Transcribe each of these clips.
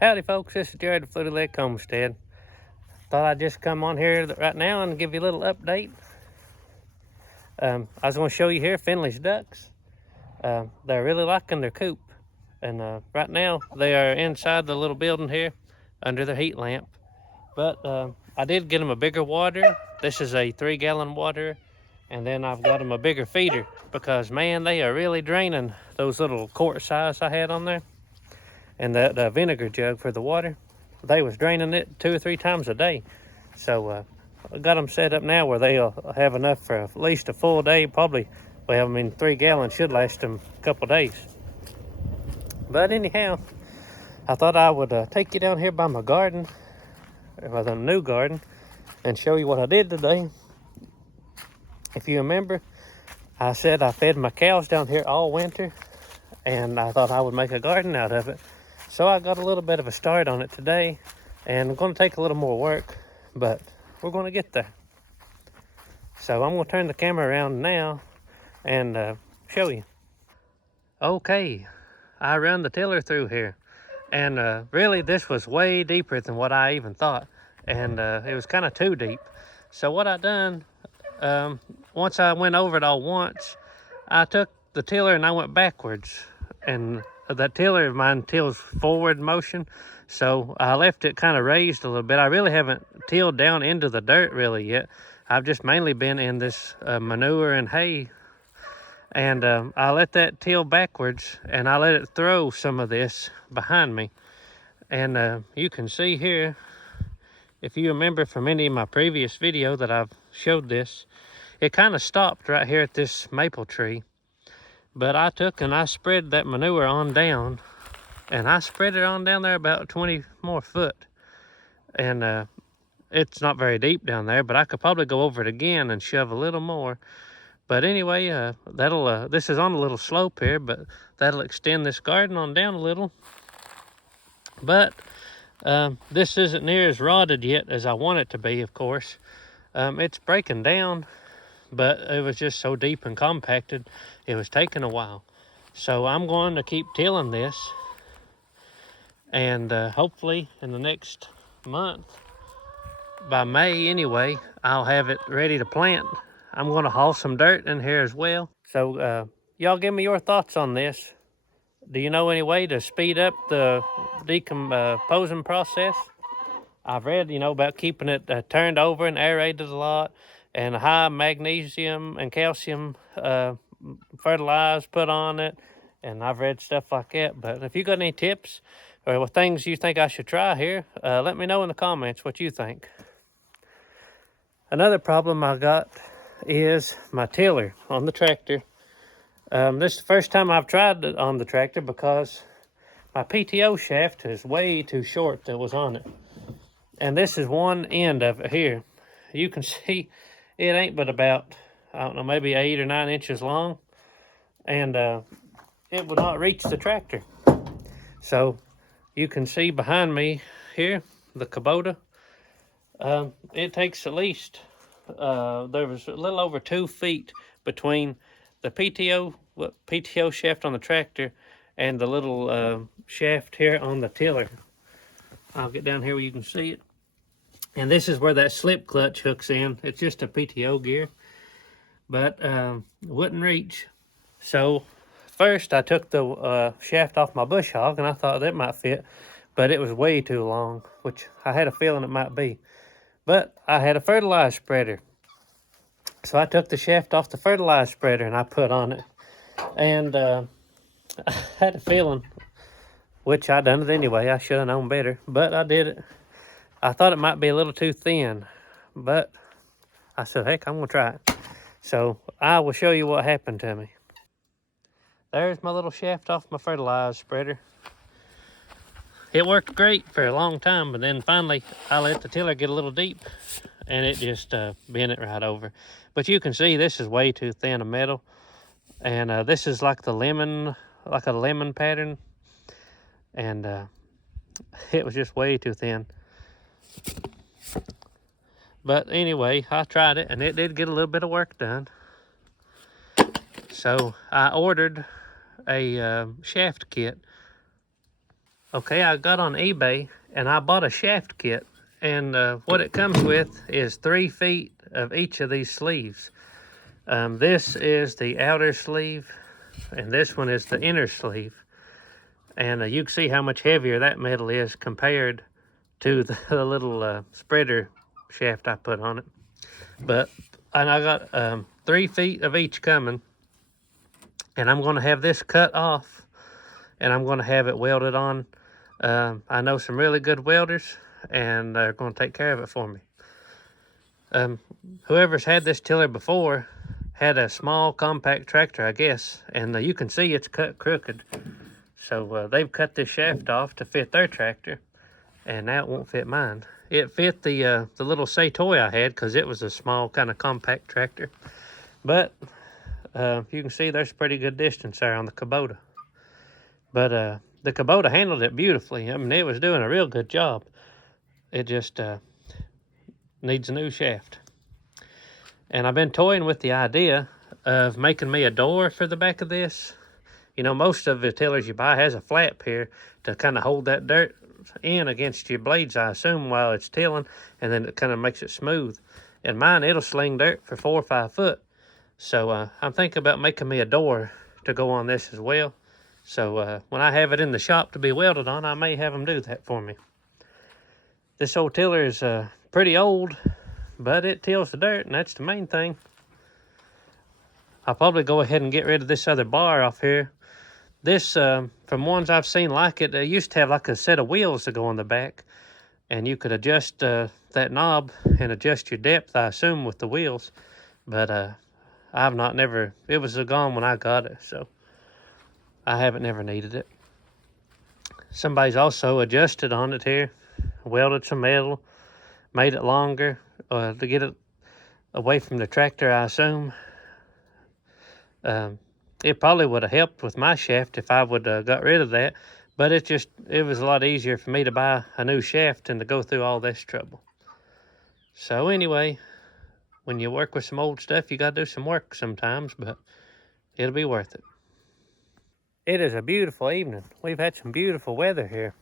Howdy folks, this is Jared of Fluty Homestead. Thought I'd just come on here right now and give you a little update. I was going to show you here Finley's ducks. They're really liking their coop. And right now they are inside the little building here under the heat lamp. But I did get them a bigger water. This is a 3-gallon water. And then I've got them a bigger feeder because man, they are really draining those little quart size I had on there. And the vinegar jug for the water, they was draining it 2 or 3 times a day. So I got them set up now where they'll have enough for at least a full day. Probably, well, I mean, 3 gallons should last them a couple days. But anyhow, I thought I would take you down here by my garden, by the new garden, and show you what I did today. If you remember, I said I fed my cows down here all winter, and I thought I would make a garden out of it. So I got a little bit of a start on it today, and I'm going to take a little more work, but we're going to get there. So I'm going to turn the camera around now and show you. Okay, I run the tiller through here, and really this was way deeper than what I even thought, and it was kind of too deep. So what I done, once I went over it all once, I took the tiller and I went backwards, and that tiller of mine tills forward motion, so I left it kind of raised a little bit. I really haven't tilled down into the dirt really yet. I've just mainly been in this manure and hay, and I let that till backwards, and I let it throw some of this behind me. And you can see here, if you remember from any of my previous video that I've showed this, it kind of stopped right here at this maple tree. But I took and I spread that manure on down, and I spread it on down there about 20 more foot. And it's not very deep down there, but I could probably go over it again and shove a little more. But anyway, this is on a little slope here, but that'll extend this garden on down a little. But this isn't near as rotted yet as I want it to be, of course. It's breaking down, but it was just so deep and compacted, it was taking a while. So I'm going to keep tilling this, and hopefully in the next month, by May anyway, I'll have it ready to plant. I'm going to haul some dirt in here as well. So y'all give me your thoughts on this. Do you know any way to speed up the decomposing process? I've read, about keeping it turned over and aerated a lot, and high magnesium and calcium fertilized put on it, and I've read stuff like that. But if you got any tips or things you think I should try here, let me know in the comments what you think. Another problem I got is my tiller on the tractor. This is the first time I've tried it on the tractor because my PTO shaft is way too short that was on it. And this is one end of it here. You can see it ain't but about, I don't know, maybe 8 or 9 inches long. And it will not reach the tractor. So you can see behind me here, the Kubota. It takes at least, there was a little over 2 feet between the PTO shaft on the tractor and the little shaft here on the tiller. I'll get down here where you can see it. And this is where that slip clutch hooks in. It's just a PTO gear, but wouldn't reach. So first I took the shaft off my bush hog, and I thought that might fit, but it was way too long, which I had a feeling it might be. But I had a fertilizer spreader. So I took the shaft off the fertilizer spreader and I put on it. And I had a feeling, which I done it anyway. I should have known better, but I did it. I thought it might be a little too thin, but I said, heck, I'm going to try it. So I will show you what happened to me. There's my little shaft off my fertilizer spreader. It worked great for a long time, but then finally I let the tiller get a little deep, and it just bent it right over. But you can see this is way too thin a metal, and this is like a lemon pattern, and it was just way too thin. But anyway, I tried it, and it did get a little bit of work done. So I ordered a shaft kit Okay, I got on eBay and I bought a shaft kit. And what it comes with is 3 feet of each of these sleeves. This is the outer sleeve, and this one is the inner sleeve. And you can see how much heavier that metal is compared to the little spreader shaft I put on it. And I got 3 feet of each coming, and I'm going to have this cut off, and I'm going to have it welded on. I know some really good welders, and they're going to take care of it for me. Whoever's had this tiller before had a small compact tractor, I guess, and you can see it's cut crooked. So they've cut this shaft off to fit their tractor, and now it won't fit mine. It fit the little Say toy I had because it was a small kind of compact tractor. But you can see there's a pretty good distance there on the Kubota. But the Kubota handled it beautifully. I mean, it was doing a real good job. It just needs a new shaft. And I've been toying with the idea of making me a door for the back of this. You know, most of the tillers you buy has a flap here to kind of hold that dirt in against your blades, I assume, while it's tilling, and then it kind of makes it smooth. And mine, it'll sling dirt for 4 or 5 foot. So I'm thinking about making me a door to go on this as well. So when I have it in the shop to be welded on, I may have them do that for me. This old tiller is pretty old, but it tills the dirt, and that's the main thing. I'll probably go ahead and get rid of this other bar off here. This, from ones I've seen like it, it used to have like a set of wheels to go on the back, and you could adjust that knob and adjust your depth, I assume, with the wheels. But I've never, it was gone when I got it, so I haven't never needed it. Somebody's also adjusted on it here, welded some metal, made it longer to get it away from the tractor, I assume. It probably would have helped with my shaft if I would have got rid of that, but it was a lot easier for me to buy a new shaft than to go through all this trouble. So anyway, when you work with some old stuff, you got to do some work sometimes, but it'll be worth it. It is a beautiful evening. We've had some beautiful weather here.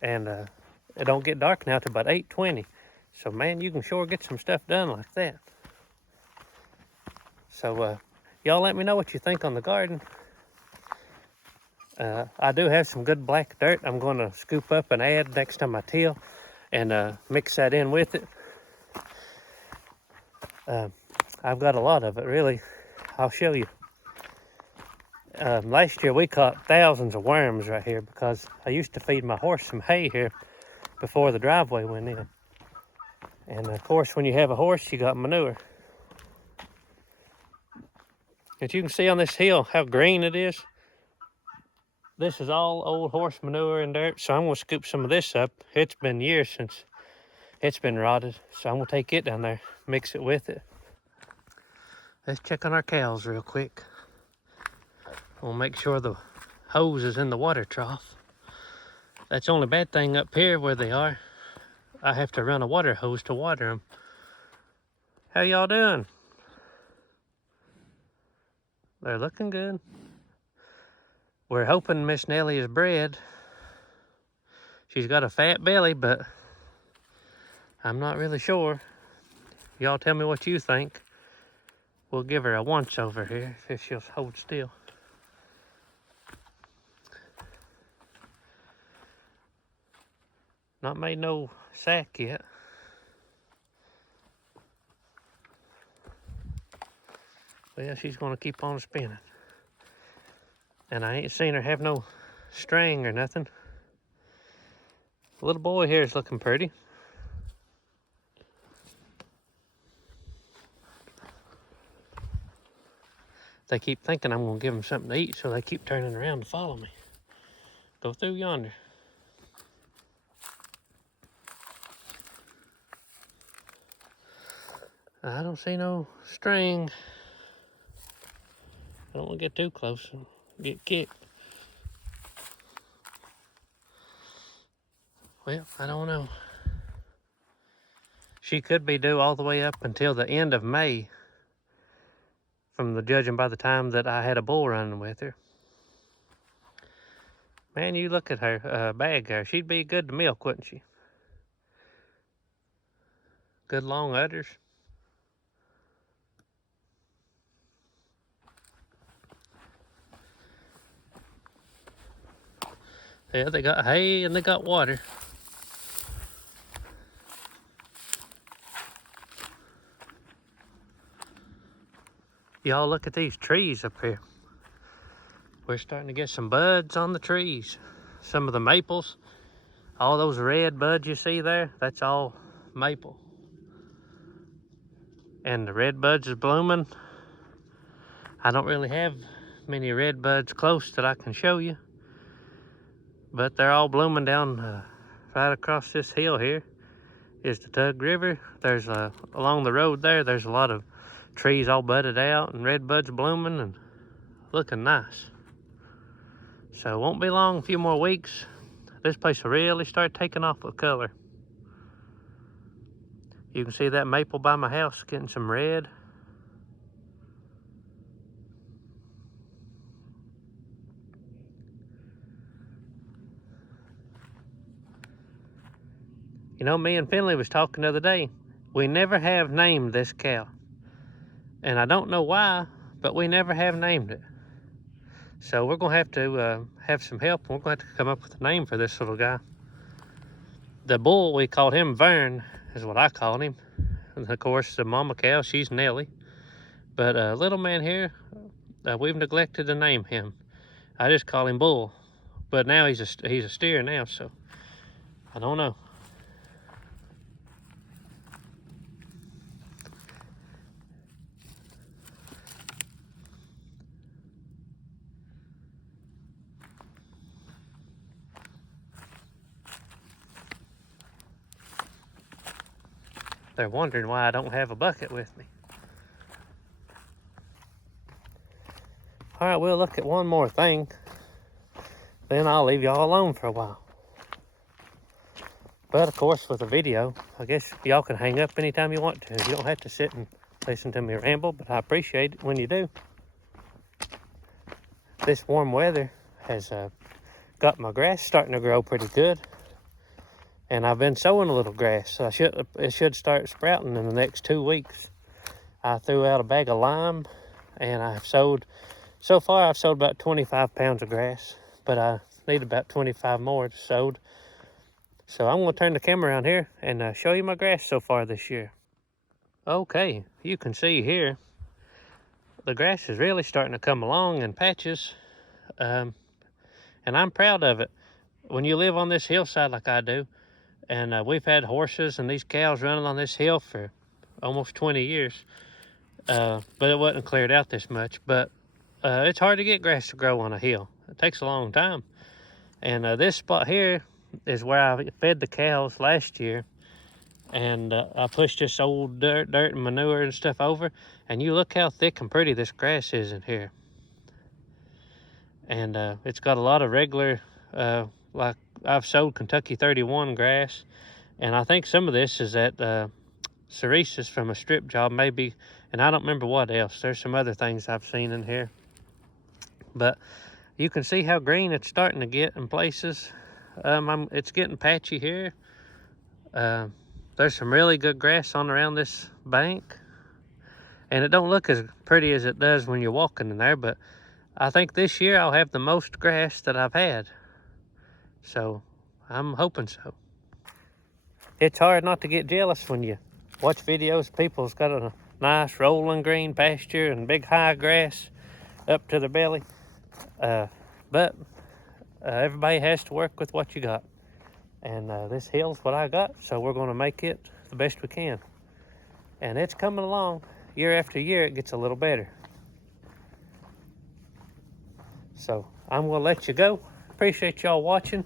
And it don't get dark now till about 8:20. So man, you can sure get some stuff done like that. So y'all let me know what you think on the garden. I do have some good black dirt I'm going to scoop up and add next time I till, and mix that in with it. I've got a lot of it, really. I'll show you. Last year we caught thousands of worms right here because I used to feed my horse some hay here before the driveway went in. And of course, when you have a horse, you got manure. As you can see on this hill how green it is. This is all old horse manure and dirt, so I'm going to scoop some of this up. It's been years since it's been rotted, so I'm going to take it down there, mix it with it. Let's check on our cows real quick. We'll make sure the hose is in the water trough. That's the only bad thing up here where they are. I have to run a water hose to water them. How y'all doing? They're looking good. We're hoping Miss Nellie is bred. She's got a fat belly, but I'm not really sure. Y'all tell me what you think. We'll give her a once over here if she'll hold still. Not made no sack yet. Well, she's gonna keep on spinning. And I ain't seen her have no string or nothing. The little boy here is looking pretty. They keep thinking I'm gonna give them something to eat, so they keep turning around to follow me. Go through yonder. I don't see no string. I don't want to get too close and get kicked. Well, I don't know. She could be due all the way up until the end of May, from the judging by the time that I had a bull running with her. Man, you look at her bag there. She'd be good to milk, wouldn't she? Good long udders. Yeah, they got hay and they got water. Y'all look at these trees up here. We're starting to get some buds on the trees. Some of the maples, all those red buds you see there, that's all maple. And the red buds is blooming. I don't really have many red buds close that I can show you, but they're all blooming down right across this hill here is the Tug River. There's along the road there's a lot of trees all budded out and red buds blooming and looking nice. So it won't be long, a few more weeks, this place will really start taking off with color. You can see that maple by my house getting some red. You know, me and Finley was talking the other day. We never have named this cow. And I don't know why, but we never have named it. So we're going to have some help. We're going to have to come up with a name for this little guy. The bull, we called him Vern, is what I called him. And of course, the mama cow, she's Nellie. But little man here, we've neglected to name him. I just call him Bull. But now he's a steer now, so I don't know. They're wondering why I don't have a bucket with me. All right, we'll look at one more thing. Then I'll leave y'all alone for a while. But of course, with a video, I guess y'all can hang up anytime you want to. You don't have to sit and listen to me ramble, but I appreciate it when you do. This warm weather has got my grass starting to grow pretty good. And I've been sowing a little grass, so it should start sprouting in the next 2 weeks. I threw out a bag of lime, and so far I've sowed about 25 pounds of grass, but I need about 25 more sowed. So I'm going to turn the camera around here and show you my grass so far this year. Okay, you can see here, the grass is really starting to come along in patches, and I'm proud of it. When you live on this hillside like I do, and we've had horses and these cows running on this hill for almost 20 years, but it wasn't cleared out this much. But it's hard to get grass to grow on a hill. It takes a long time. And this spot here is where I fed the cows last year. And I pushed this old dirt and manure and stuff over. And you look how thick and pretty this grass is in here. And it's got a lot of regular, like I've sowed Kentucky 31 grass. And I think some of this is that cereus from a strip job maybe. And I don't remember what else. There's some other things I've seen in here. But you can see how green it's starting to get in places. It's getting patchy here. There's some really good grass on around this bank. And it don't look as pretty as it does when you're walking in there. But I think this year I'll have the most grass that I've had. So I'm hoping so. It's hard not to get jealous when you watch videos. People's got a nice rolling green pasture and big high grass up to their belly. But everybody has to work with what you got. And this hill's what I got, so we're going to make it the best we can. And it's coming along. Year after year, it gets a little better. So I'm going to let you go. Appreciate y'all watching.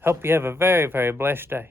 Hope you have a very, very blessed day.